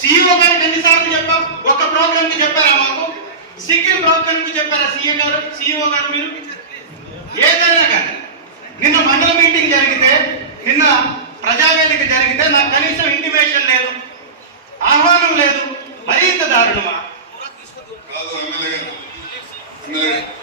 CEO గారికి ఎన్నిసార్లు చెప్పాం? ఒక ప్రోగ్రామ్కి చెప్పారా మాకు? సింగిల్ ప్రోగ్రామ్కి చెప్పారా సీఎం గారు? సీఈఓ గారు మీరు? ఏదైనా కానీ. నిన్న మండల మీటింగ్ జరిగితే నిన్న ప్రజావేదిక జరిగితే నాకు కనీసం ఇంటిమేషన్ లేదు. ఆహ్వానం లేదు. మరింత దారుణమా? కాదు ఎమ్మెల్యే గారు. ఎమ్మెల్యే గారు.